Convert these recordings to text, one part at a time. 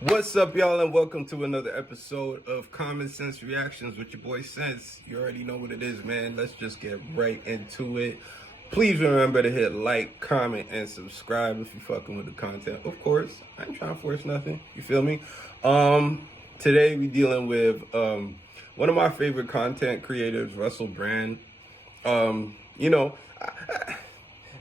What's up, y'all, and welcome to another episode of Common Sense Reactions with your boy Sense. You already know what it is, man. Let's just get right into it. Please remember to hit like, comment, and subscribe if you're fucking with the content. Of course, I ain't trying to force nothing. You feel me? Today we dealing with one of my favorite content creators, Russell Brand.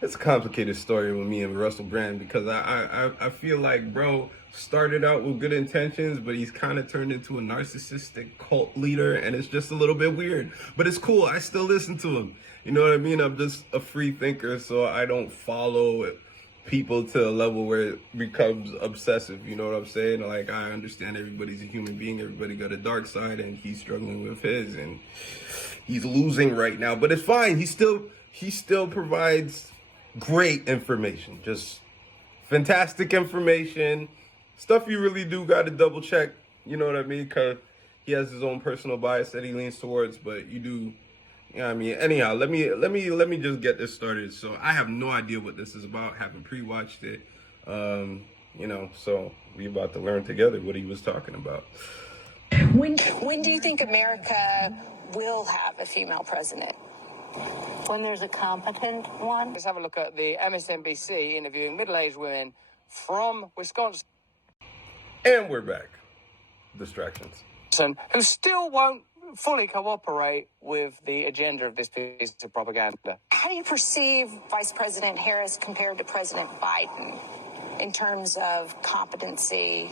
It's a complicated story with me and Russell Brand because I feel like bro started out with good intentions, but he's kind of turned into a narcissistic cult leader, and it's just a little bit weird. But it's cool. I still listen to him. You know what I mean? I'm just a free thinker, so I don't follow people to a level where it becomes obsessive. You know what I'm saying? Like, I understand everybody's a human being. Everybody got a dark side, and he's struggling with his, and he's losing right now. But it's fine. He still provides great information, just fantastic information, stuff you really do got to double check, you know what I mean, because he has his own personal bias that he leans towards, but you do, you know what I mean. Anyhow, let me just get this started. So I have no idea what this is about, haven't pre-watched it, so we about to learn together what he was talking about. When do you think America will have a female president? When there's a competent one. Let's have a look at the MSNBC interviewing middle-aged women from Wisconsin. And we're back. Distractions. Who still won't fully cooperate with the agenda of this piece of propaganda. How do you perceive Vice President Harris compared to President Biden in terms of competency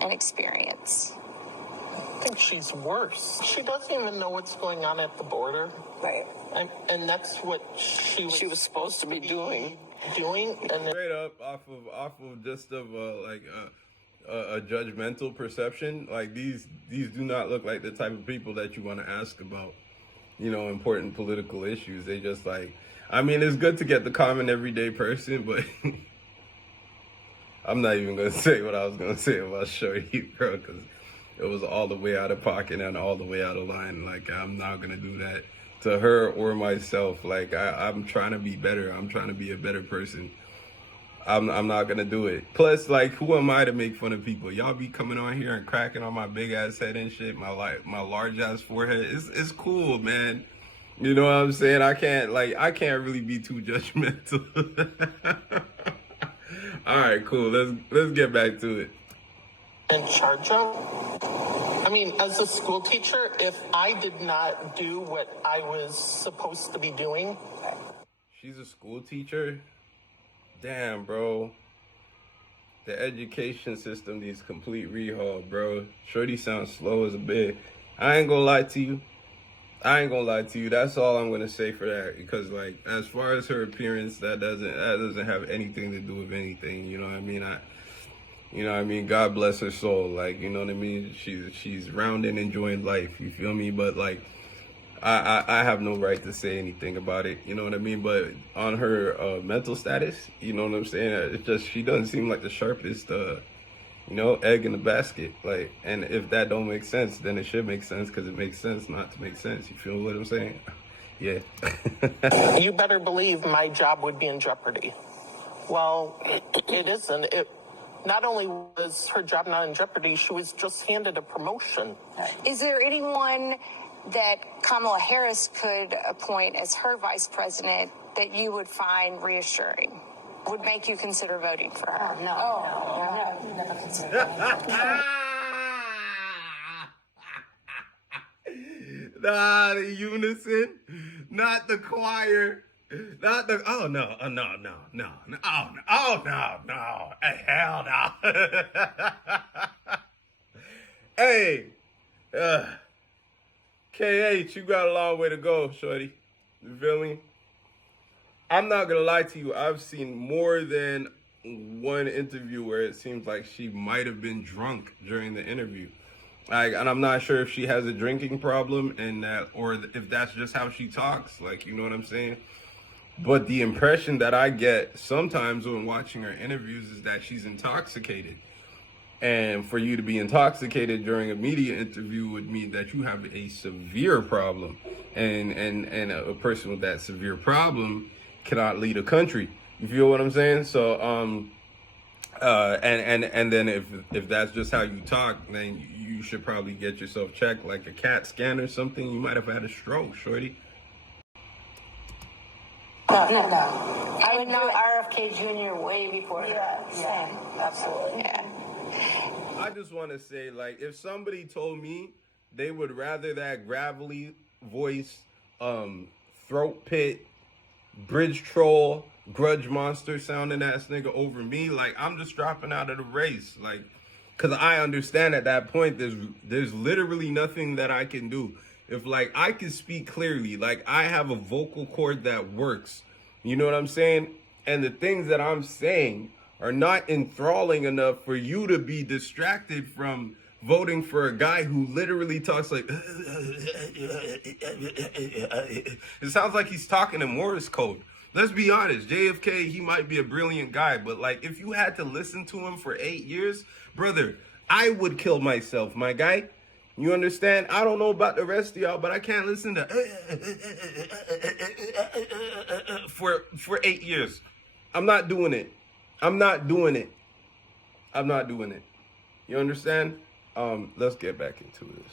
and experience? I think she's worse. She doesn't even know what's going on at the border. Right. And that's what she was supposed to be doing. And Straight up off of just a judgmental perception. Like, these do not look like the type of people that you want to ask about, important political issues. They just it's good to get the common everyday person, but I'm not even gonna say what I was gonna say about Shorty, bro, because it was all the way out of pocket and all the way out of line. Like, I'm not gonna do that to her or myself. Like, I'm trying to be better. I'm trying to be a better person. I'm not gonna do it. Plus, like, who am I to make fun of people? Y'all be coming on here and cracking on my big ass head and shit, my large ass forehead. It's cool, man. You know what I'm saying? I can't really be too judgmental. All right, cool. Let's get back to it. in charge of. I mean, as a school teacher, if I did not do what I was supposed to be doing. She's a school teacher? Damn, bro. The education system needs complete rehaul, bro. Shorty sounds slow as a bit. I ain't gonna lie to you. That's all I'm gonna say for that. Because, like, as far as her appearance, that doesn't have anything to do with anything. You know what I mean? God bless her soul. Like, you know what I mean? She's round and enjoying life. You feel me? But, like, I have no right to say anything about it. You know what I mean? But on her mental status, you know what I'm saying? It's just, she doesn't seem like the sharpest, egg in the basket. Like, and if that don't make sense, then it should make sense, because it makes sense not to make sense. You feel what I'm saying? Yeah. You better believe my job would be in jeopardy. Well, it isn't. Not only was her job not in jeopardy, she was just handed a promotion. Is there anyone that Kamala Harris could appoint as her vice president that you would find reassuring, would make you consider voting for her? No, never consider. Nah, the unison, not the choir, not the, no, hell no. Hey, KH, you got a long way to go, shorty. You feel me? I'm not gonna lie to you. I've seen more than one interview where it seems like she might have been drunk during the interview. And I'm not sure if she has a drinking problem or if that's just how she talks. Like, you know what I'm saying? But the impression that I get sometimes when watching her interviews is that she's intoxicated. And for you to be intoxicated during a media interview would mean that you have a severe problem. And a person with that severe problem cannot lead a country. You feel what I'm saying? So, And then if that's just how you talk, then you should probably get yourself checked, like a CAT scan or something. You might have had a stroke, shorty. No. I would do not. RFK Jr. way before her. Yeah, Absolutely. Yeah. I just want to say, like, if somebody told me they would rather that gravelly voice, throat pit, bridge troll, grudge monster sounding ass nigga over me, like, I'm just dropping out of the race, like, because I understand at that point there's literally nothing that I can do. If, like, I can speak clearly, like, I have a vocal cord that works, you know what I'm saying, and the things that I'm saying are not enthralling enough for you to be distracted from voting for a guy who literally talks like it sounds like he's talking in Morse code. Let's be honest, JFK, he might be a brilliant guy, but like if you had to listen to him for 8 years, brother, I would kill myself, my guy. You understand? I don't know about the rest of y'all, but I can't listen to for 8 years. I'm not doing it. I'm not doing it. I'm not doing it. You understand? Let's get back into this.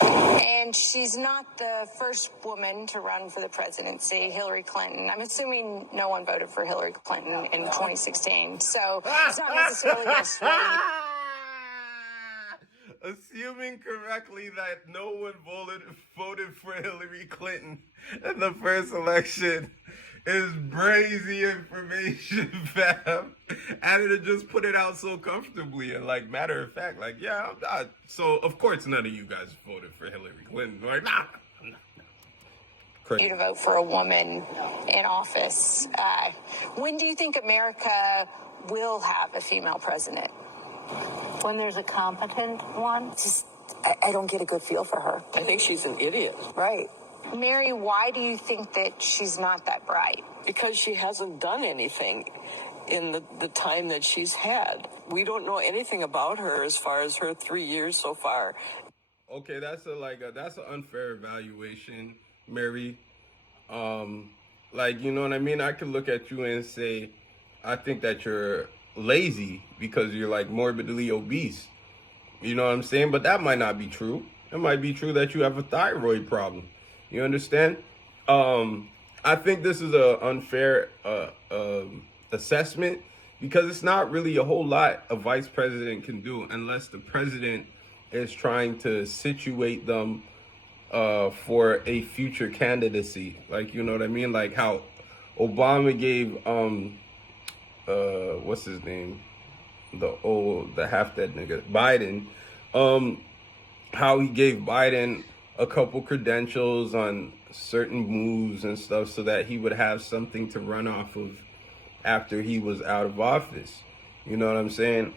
And she's not the first woman to run for the presidency, Hillary Clinton. I'm assuming no one voted for Hillary Clinton in 2016, so it's not necessarily going to sway. Assuming correctly that no one voted for Hillary Clinton in the first election is brazy information, fam. And to just put it out so comfortably and like matter of fact, like, yeah, I'm not. So of course none of you guys voted for Hillary Clinton. Like, nah. Crazy. You to vote for a woman in office. When do you think America will have a female president? When there's a competent one. I don't get a good feel for her. I think she's an idiot. Right. Mary, why do you think that she's not that bright? Because she hasn't done anything in the time that she's had. We don't know anything about her as far as her 3 years so far. Okay, that's an unfair evaluation, Mary. Like, you know what I mean? I could look at you and say, I think that you're lazy because you're like morbidly obese. You know what I'm saying? But that might not be true. It might be true that you have a thyroid problem. You understand? I think this is a unfair assessment because it's not really a whole lot a vice president can do unless the president is trying to situate them for a future candidacy. Like, you know what I mean? Like how Obama gave what's his name? The half dead nigga, Biden. How he gave Biden a couple credentials on certain moves and stuff so that he would have something to run off of after he was out of office. You know what I'm saying?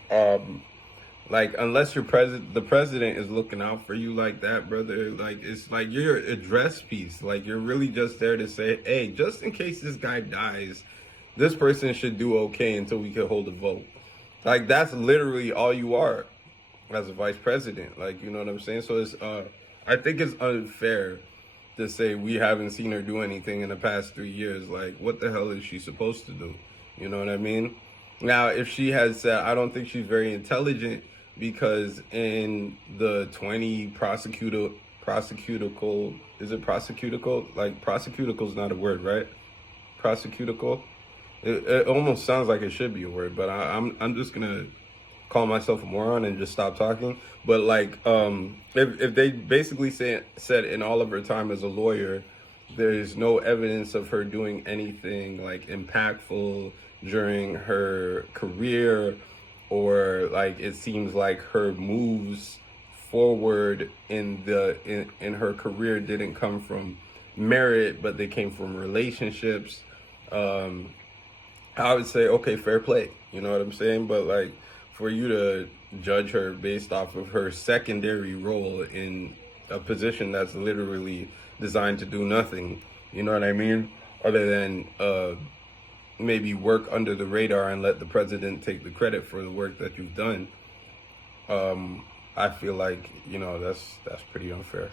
Like, unless the president is looking out for you like that, brother, like, it's like you're a dress piece. Like, you're really just there to say, hey, just in case this guy dies, this person should do okay until we can hold a vote. Like, that's literally all you are as a vice president. Like, you know what I'm saying? So it's, I think it's unfair to say we haven't seen her do anything in the past 3 years. Like, what the hell is she supposed to do? You know what I mean? Now, if she had said, I don't think she's very intelligent because in the 20 prosecutical, is it prosecutical? Like, prosecutical is not a word, right? Prosecutical? It almost sounds like it should be a word, but I'm just gonna call myself a moron and just stop talking. But like, if they basically said in all of her time as a lawyer, there's no evidence of her doing anything like impactful during her career, or like it seems like her moves forward in her career didn't come from merit, but they came from relationships. I would say, okay, fair play. You know what I'm saying? But like, for you to judge her based off of her secondary role in a position that's literally designed to do nothing, you know what I mean? Other than maybe work under the radar and let the president take the credit for the work that you've done. I feel like, you know, that's pretty unfair.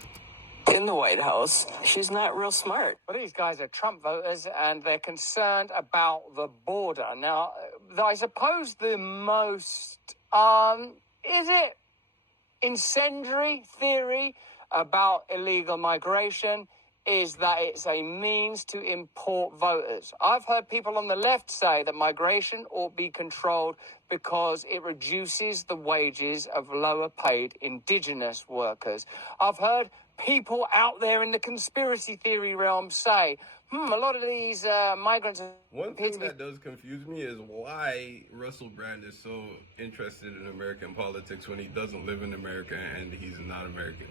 In the White House, she's not real smart. Well, these guys are Trump voters, and they're concerned about the border. Now, I suppose the most, is it incendiary theory about illegal migration is that it's a means to import voters. I've heard people on the left say that migration ought to be controlled because it reduces the wages of lower paid indigenous workers. I've heard people out there in the conspiracy theory realm say, a lot of these migrants... One thing that does confuse me is why Russell Brand is so interested in American politics when he doesn't live in America and he's not American.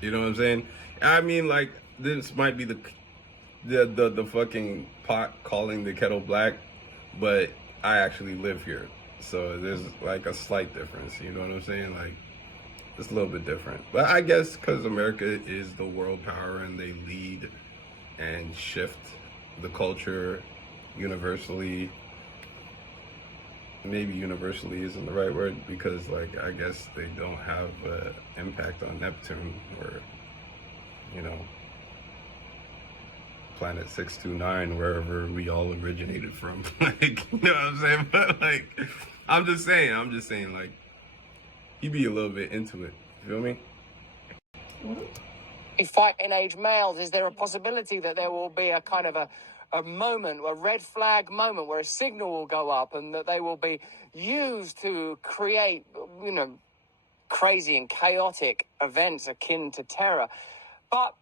You know what I'm saying? I mean, like, this might be the fucking pot calling the kettle black, but I actually live here. So there's like a slight difference, you know what I'm saying? Like, it's a little bit different. But I guess because America is the world power and they lead and shift the culture universally. Maybe universally isn't the right word because, like, I guess they don't have an impact on Neptune or, you know, Planet 629, wherever we all originated from. Like, you know what I'm saying? But, like, I'm just saying, like, he be a little bit into it. You feel me? Fighting age males, is there a possibility that there will be a kind of a moment, a red flag moment where a signal will go up and that they will be used to create, you know, crazy and chaotic events akin to terror? But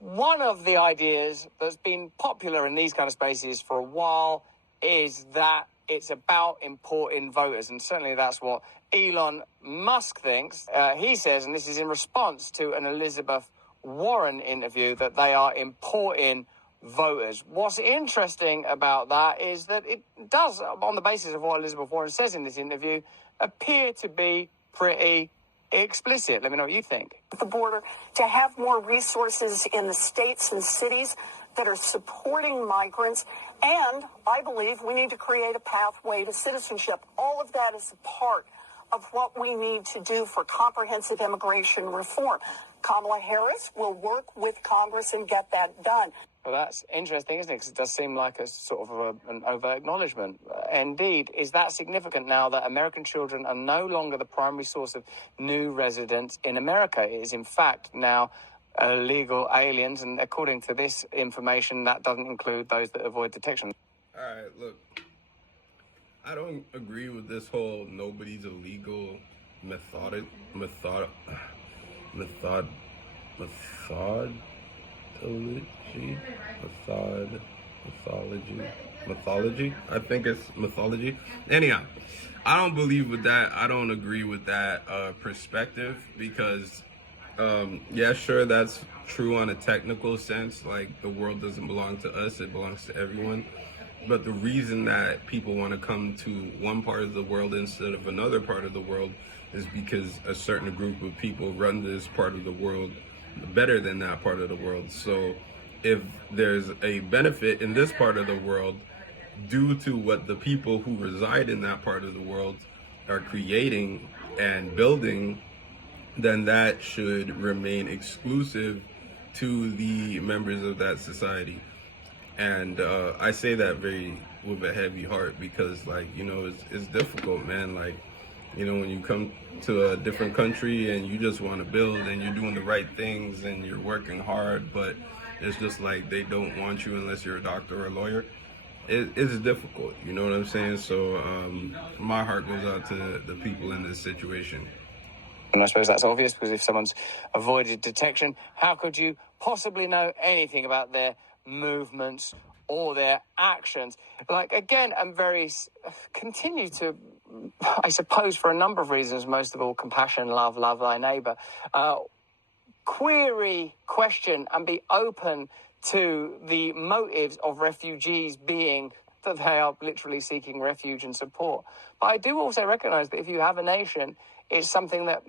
one of the ideas that's been popular in these kind of spaces for a while is that it's about importing voters, and certainly that's what Elon Musk thinks. He says, and this is in response to an Elizabeth Warren interview, that they are importing voters. What's interesting about that is that it does, on the basis of what Elizabeth Warren says in this interview, appear to be pretty explicit. Let me know what you think. The border, to have more resources in the states and cities that are supporting migrants. And I believe we need to create a pathway to citizenship. All of that is a part of what we need to do for comprehensive immigration reform. Kamala Harris will work with Congress and get that done. Well, that's interesting, isn't it? Because it does seem like a sort of an over-acknowledgement. Indeed, is that significant now that American children are no longer the primary source of new residents in America? It is, in fact, now illegal aliens, and according to this information, that doesn't include those that avoid detection. All right, look, I don't agree with this whole nobody's illegal mythology. I think it's mythology. Anyhow, I don't believe with that. I don't agree with that perspective because, yeah, sure, that's true on a technical sense. Like, the world doesn't belong to us, it belongs to everyone. But the reason that people want to come to one part of the world instead of another part of the world is because a certain group of people run this part of the world better than that part of the world. So if there's a benefit in this part of the world due to what the people who reside in that part of the world are creating and building, then that should remain exclusive to the members of that society. And I say that with a heavy heart because, like, you know, it's difficult, man. Like, you know, when you come to a different country and you just want to build and you're doing the right things and you're working hard, but it's just like they don't want you unless you're a doctor or a lawyer. It's difficult, you know what I'm saying? So my heart goes out to the people in this situation. And I suppose that's obvious because if someone's avoided detection, how could you possibly know anything about their movements or their actions? Like, again, I'm continue to, I suppose, for a number of reasons, most of all, compassion, love thy neighbor, query, question, and be open to the motives of refugees being that they are literally seeking refuge and support. But I do also recognize that if you have a nation, it's something that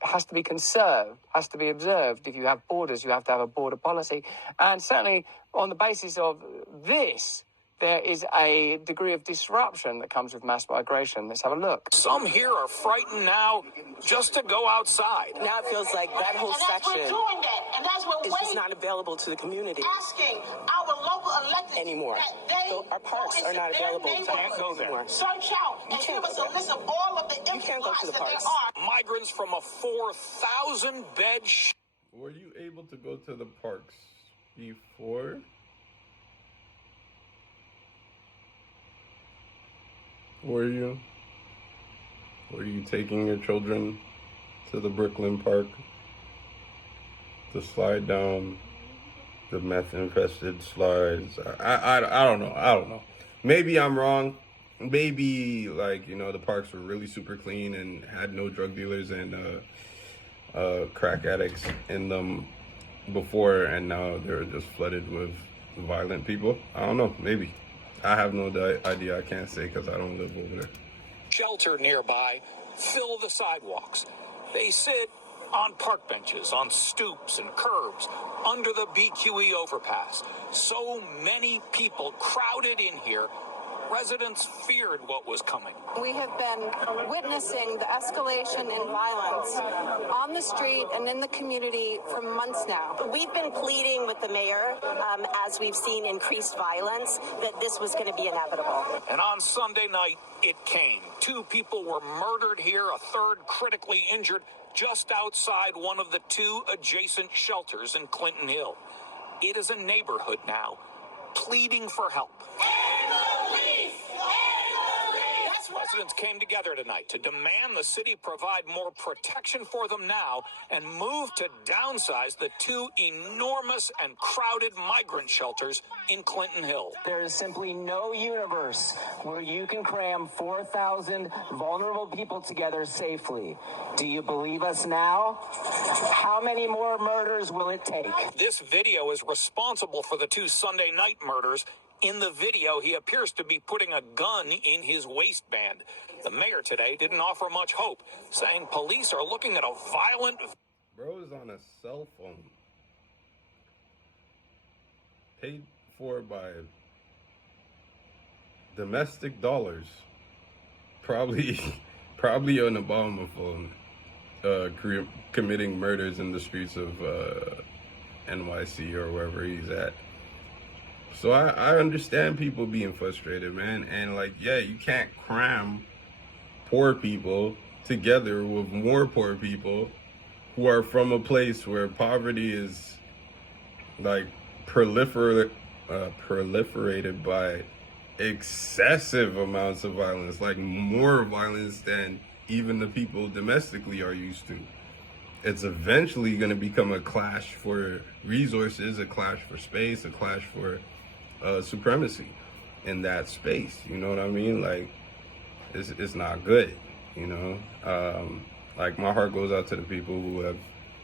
has to be conserved, has to be observed. If you have borders, you have to have a border policy. And certainly on the basis of this, there is a degree of disruption that comes with mass migration. Let's have a look. Some here are frightened now just to go outside. Now it feels like that whole section we're doing that, and that's what is just not available to the community. asking our local elected anymore. They So our parks are not available anymore. Search out and give us a list of all of the empty can't go to the lots that parks. there are. Migrants from a 4,000-bed Were you able to go to the parks before? Were you? Were you taking your children to the Brooklyn Park to slide down the meth-infested slides? I don't know. I don't know. Maybe I'm wrong. Maybe, like, you know, the parks were really super clean and had no drug dealers and crack addicts in them before, and now they're just flooded with violent people. I don't know. Maybe. I have no idea. I can't say because I don't live over there. shelter nearby fill the sidewalks. They sit on park benches, on stoops and curbs, under the BQE overpass. So many people crowded in here. Residents feared what was coming. We have been witnessing the escalation in violence on the street and in the community for months now. We've been pleading with the mayor, as we've seen increased violence, that this was going to be inevitable. And on Sunday night, it came. 2 people were murdered here, a third critically injured just outside one of the 2 adjacent shelters in Clinton Hill. It is a neighborhood now pleading for help. Residents came together tonight to demand the city provide more protection for them now and move to downsize the 2 enormous and crowded migrant shelters in Clinton Hill. There is simply no universe where you can cram 4,000 vulnerable people together safely. Do you believe us now? How many more murders will it take? This video is responsible for the 2 Sunday night murders. In the video, he appears to be putting a gun in his waistband. The mayor today didn't offer much hope, saying police are looking at a violent... Bro is on a cell phone. Paid for by domestic dollars. Probably an Obama phone. Committing murders in the streets of NYC or wherever he's at. So I understand people being frustrated, man. And, like, yeah, you can't cram poor people together with more poor people who are from a place where poverty is, like, proliferated by excessive amounts of violence, like more violence than even the people domestically are used to. It's eventually going to become a clash for resources, a clash for space, a clash for supremacy in that space. You know what I mean? Like, it's not good, you know? Like, my heart goes out to the people who have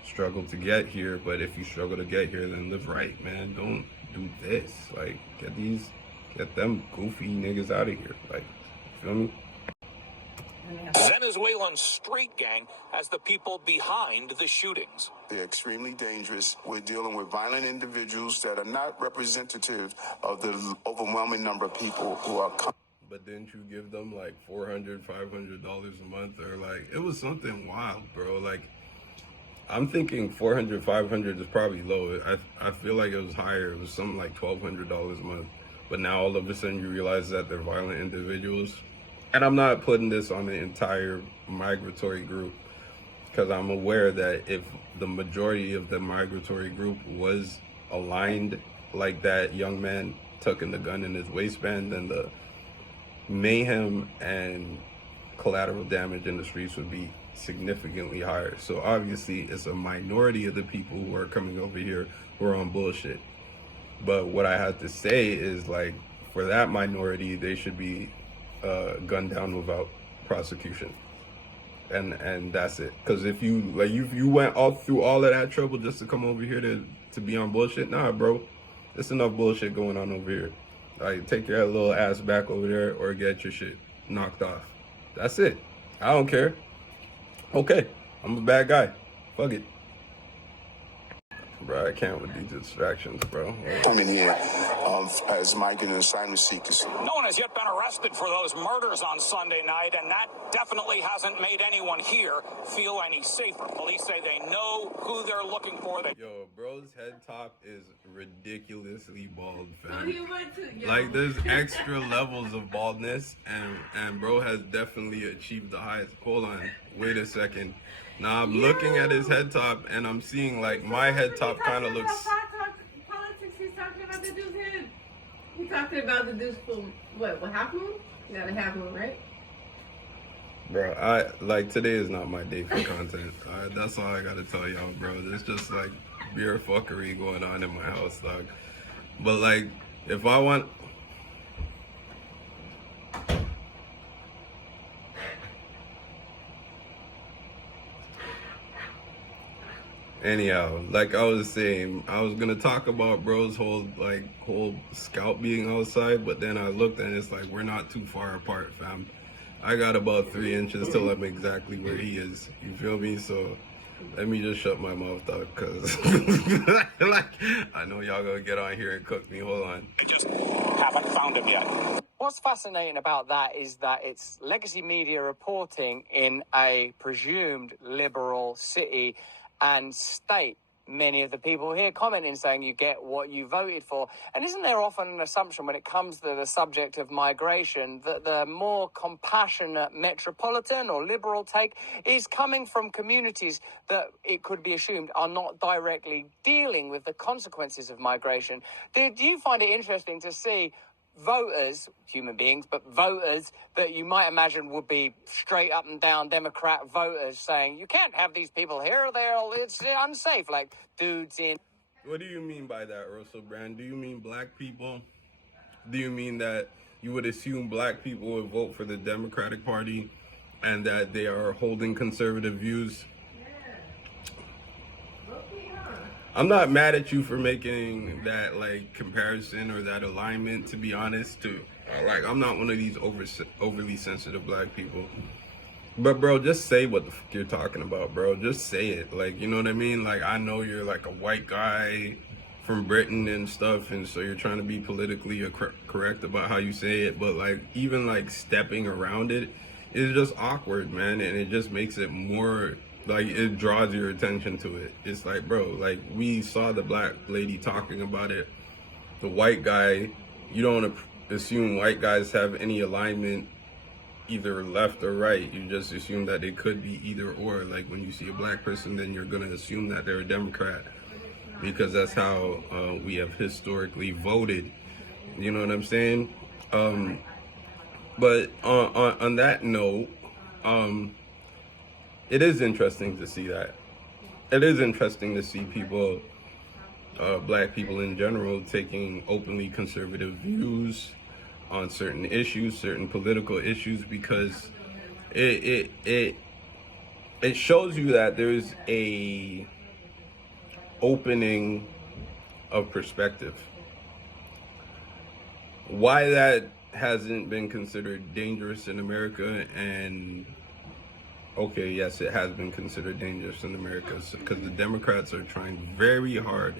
struggled to get here, but if you struggle to get here, then live right, man. Don't do this. Like, get them goofy niggas out of here. Like, feel me? Venezuelan street gang as the people behind the shootings. They're extremely dangerous. We're dealing with violent individuals that are not representative of the overwhelming number of people who are coming. But didn't you give them like $400, $500 a month? Or like, it was something wild, bro. Like, I'm thinking $400, $500 is probably low. I feel like it was higher. It was something like $1,200 a month. But now all of a sudden you realize that they're violent individuals. And I'm not putting this on the entire migratory group, because I'm aware that if the majority of the migratory group was aligned like that young man tucking the gun in his waistband, then the mayhem and collateral damage in the streets would be significantly higher. So obviously it's a minority of the people who are coming over here who are on bullshit. But what I have to say is, like, for that minority, they should be gunned down without prosecution, and that's it. Because if you went all through all of that trouble just to come over here to be on bullshit, nah, bro, there's enough bullshit going on over here. Like, take your little ass back over there or get your shit knocked off. That's it. I don't care. Okay, I'm a bad guy. Fuck it. Bro, I can't with these distractions, bro. Coming here as migrant and asylum seekers. No one has yet been arrested for those murders on Sunday night, and that definitely hasn't made anyone here feel any safer. Police say they know who they're looking for. Yo, bro's head top is ridiculously bald, fam. Like, there's extra levels of baldness, and bro has definitely achieved the highest. Hold on, wait a second. Now I'm looking at his head top, and I'm seeing like my head top kind of looks. Politics. He's talking about the dude's head. He's talking about the dude's full. What half moon? You got a half moon, right? Bro, I like today is not my day for content. That's all I gotta tell y'all, bro. There's just like beer fuckery going on in my house, dog. But like, if I want. Anyhow, like I was saying, I was gonna talk about bro's whole scout being outside, but then I looked and it's like we're not too far apart, fam. I got about 3 inches till I'm exactly where he is. You feel me? So let me just shut my mouth up, cause like I know y'all gonna get on here and cook me. Hold on. They just haven't found him yet. What's fascinating about that is that it's legacy media reporting in a presumed liberal city and state. Many of the people here commenting saying you get what you voted for. And isn't there often an assumption when it comes to the subject of migration that the more compassionate metropolitan or liberal take is coming from communities that it could be assumed are not directly dealing with the consequences of migration? Do you find it interesting to see voters, human beings, but voters that you might imagine would be straight up and down Democrat voters saying, you can't have these people here, it's unsafe, like dudes in... What do you mean by that, Russell Brand? Do you mean black people? Do you mean that you would assume black people would vote for the Democratic Party and that they are holding conservative views? I'm not mad at you for making that like comparison or that alignment, to be honest. Like, I'm not one of these overly sensitive black people. But bro, just say what the fuck you're talking about, bro. Just say it. Like, you know what I mean? Like, I know you're like a white guy from Britain and stuff, and so you're trying to be politically correct about how you say it, but like even like stepping around it is just awkward, man, and it just makes it more like it draws your attention to it. It's like, bro, like we saw the black lady talking about it. The white guy, you don't assume white guys have any alignment either left or right. You just assume that it could be either or. Like when you see a black person, then you're gonna assume that they're a Democrat because that's how we have historically voted. You know what I'm saying? But on that note, it is interesting to see that. It is interesting to see people, black people in general, taking openly conservative views on certain issues, certain political issues, because it shows you that there's a opening of perspective. Why that hasn't been considered dangerous in America, and okay, yes, it has been considered dangerous in America because the Democrats are trying very hard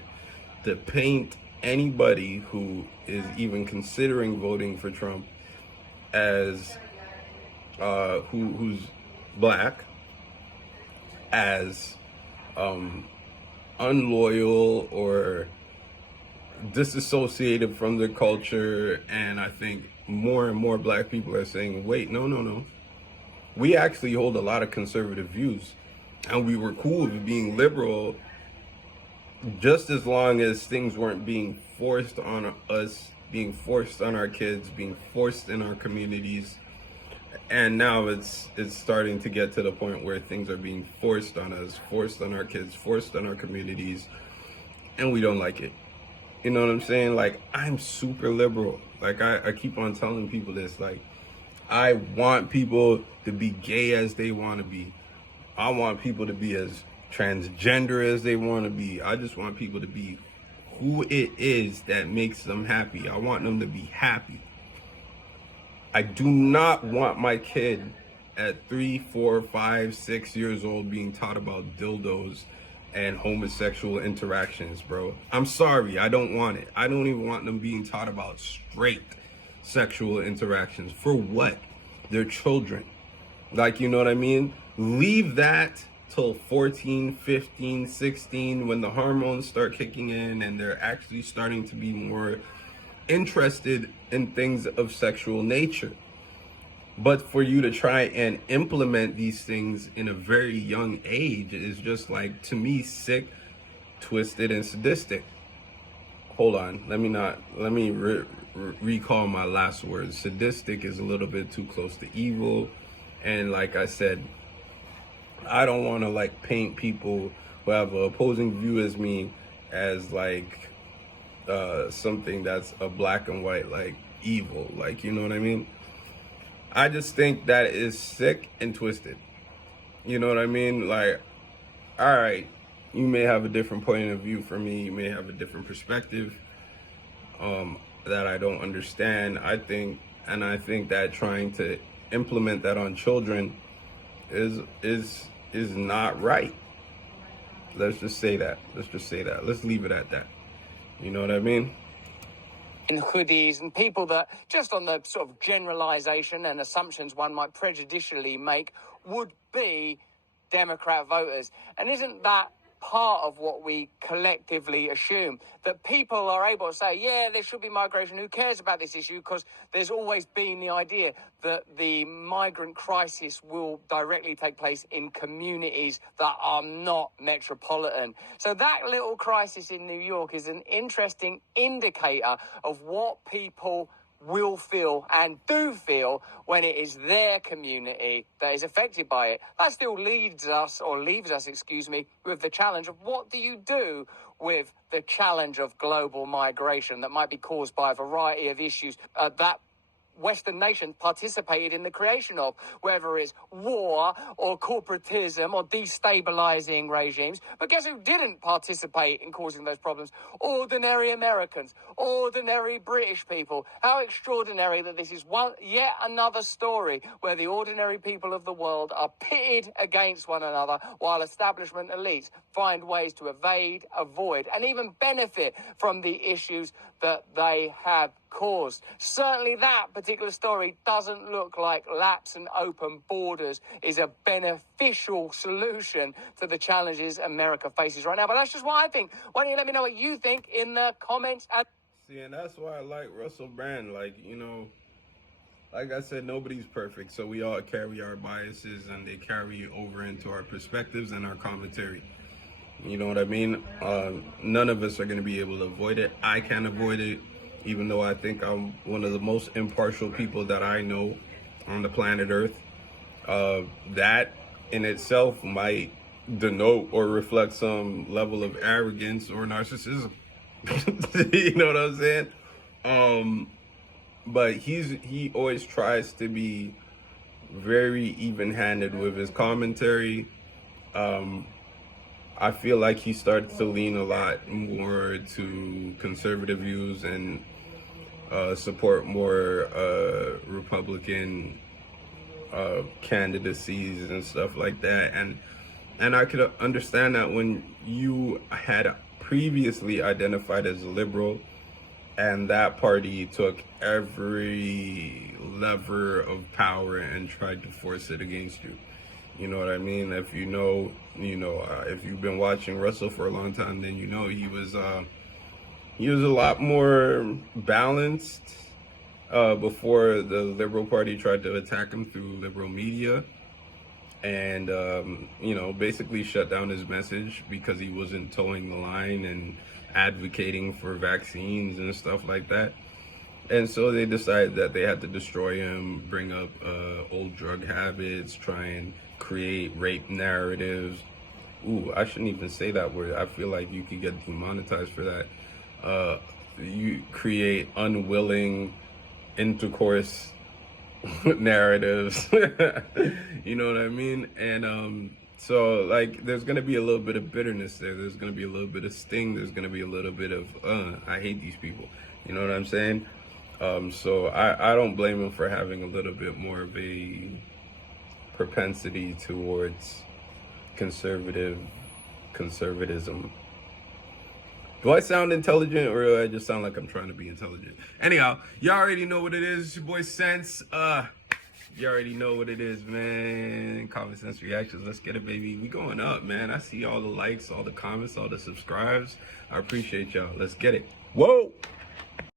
to paint anybody who is even considering voting for Trump as who's black as unloyal or disassociated from their culture. And I think more and more black people are saying, wait, no. We actually hold a lot of conservative views, and we were cool with being liberal just as long as things weren't being forced on us, being forced on our kids, being forced in our communities. And now it's starting to get to the point where things are being forced on us, forced on our kids, forced on our communities, and we don't like it. You know what I'm saying? Like, I'm super liberal. Like, I keep on telling people this, like, I want people to be gay as they want to be. I want people to be as transgender as they want to be. I just want people to be who it is that makes them happy. I want them to be happy. I do not want my kid at 3, 4, 5, 6 years old being taught about dildos and homosexual interactions, bro. I'm sorry, I don't want it. I don't even want them being taught about straight sexual interactions. For what? They're children. Like, you know what I mean? Leave that till 14, 15, 16, when the hormones start kicking in and they're actually starting to be more interested in things of sexual nature. But for you to try and implement these things in a very young age is just, like, to me, sick, twisted, and sadistic. Hold on, let me recall my last words. Sadistic is a little bit too close to evil. And like I said, I don't want to, like, paint people who have an opposing view as me as, like, something that's a black and white, like, evil. Like, you know what I mean? I just think that is sick and twisted. You know what I mean? Like, all right, you may have a different point of view from me. You may have a different perspective that I don't understand. I think that trying to implement that on children is not right. Let's just say that. Let's leave it at that. You know what I mean? In hoodies, and people that, just on the sort of generalization and assumptions one might prejudicially make, would be Democrat voters. And isn't that part of what we collectively assume? That people are able to say, yeah, there should be migration, who cares about this issue? Because there's always been the idea that the migrant crisis will directly take place in communities that are not metropolitan. So that little crisis in New York is an interesting indicator of what people will feel and do feel when it is their community that is affected by it. That still leaves us, with the challenge of what do you do with the challenge of global migration that might be caused by a variety of issues that Western nations participated in the creation of, whether it's war or corporatism or destabilizing regimes. But guess who didn't participate in causing those problems? Ordinary Americans, ordinary British people. How extraordinary that this is yet another story where the ordinary people of the world are pitted against one another while establishment elites find ways to evade, avoid, and even benefit from the issues that they have caused. Certainly that particular story doesn't look like lapse and open borders is a beneficial solution to the challenges America faces right now. But that's just what I think. Why don't you let me know what you think in the comments? See, and that's why I like Russell Brand. Like, you know, like I said, nobody's perfect. So we all carry our biases and they carry over into our perspectives and our commentary. You know what I mean? None of us are going to be able to avoid it. I can't avoid it, even though I think I'm one of the most impartial people that I know on the planet Earth. That in itself might denote or reflect some level of arrogance or narcissism. You know what I'm saying? But he always tries to be very even-handed with his commentary. I feel like he started to lean a lot more to conservative views and support more Republican candidacies and stuff like that. And I could understand that when you had previously identified as a liberal and that party took every lever of power and tried to force it against you. You know what I mean? If you know, if you've been watching Russell for a long time, then you know he was a lot more balanced before the Liberal Party tried to attack him through liberal media and, basically shut down his message because he wasn't towing the line and advocating for vaccines and stuff like that. And so they decided that they had to destroy him, bring up old drug habits, try and create rape narratives. Ooh, I shouldn't even say that word. I feel like you could get demonetized for that. You create unwilling intercourse narratives. You know what I mean? And so, like, there's going to be a little bit of bitterness there. There's going to be a little bit of sting. There's going to be a little bit of, I hate these people. You know what I'm saying? So I don't blame him for having a little bit more of a propensity towards conservative conservatism. Do I sound intelligent, or do I just sound like I'm trying to be intelligent? Anyhow, y'all already know what it is. It's your boy Sense. You already know what it is, man. Common Sense Reactions. Let's get it, baby. We going up, man. I see all the likes, all the comments, all the subscribes. I appreciate y'all. Let's get it. Whoa!